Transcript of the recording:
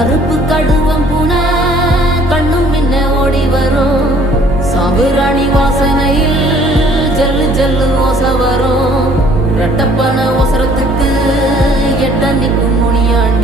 கருப்பு கடுவம் பூனை கண்ணும் பின்ன ஓடி வரும் சாம்புராணி வாசனையில் ஜல்லு ஜல்லு ஓசை வரும் ரெட்டப்பன ஓசரத்துக்கு எட்ட நிற்கும் முனியாண்டி